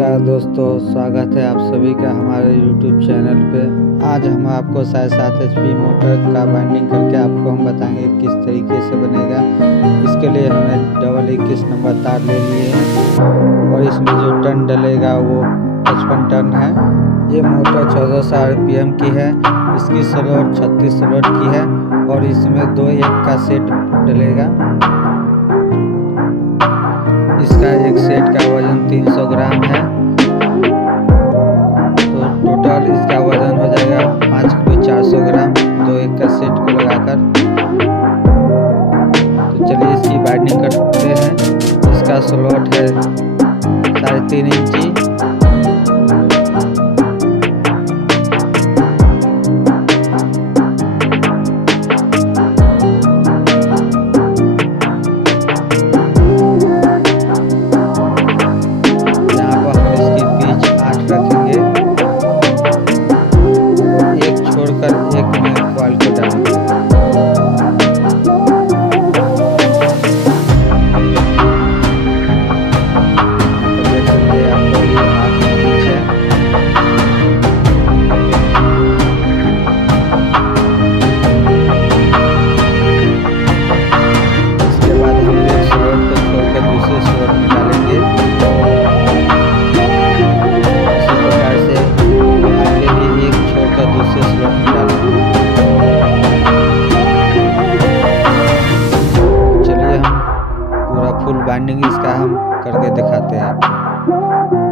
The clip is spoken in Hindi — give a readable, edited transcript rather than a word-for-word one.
नमस्कार दोस्तों, स्वागत है आप सभी का हमारे YouTube चैनल पे। आज हम आपको 7.5 HP मोटर का बाइंडिंग करके आपको हम बताएंगे किस तरीके से बनेगा। इसके लिए हमें डबल 21 नंबर तार ले लिए हैं और इसमें जो टर्न डलेगा वो 55 टर्न है। ये मोटर 1400 RPM की है। इसकी स्लॉट 36 स्लॉट की है और इसमें 2 1 का सेट डलेगा। इसका एक सेट का वजन 300 ग्राम है, तो टोटल इसका वजन हो जाएगा 5 किलो 400 ग्राम 2 1 का सेट को लगाकर। तो चलिए इसकी बाइंडिंग करते हैं। इसका स्लॉट है 3.5 इंची। रखेंगे एक छोड़कर एक में कॉइल को डालेंगे। तो देख सकते हैं आपको ये 8 इंच है। इसके बाद हम एक स्लॉट को छोड़कर दूसरे स्लॉट में डालेंगे। दूसरे स्लॉट में डालेंगे। चलिए हम पूरा फुल बाइंडिंग इसका हम करके दिखाते हैं आपको।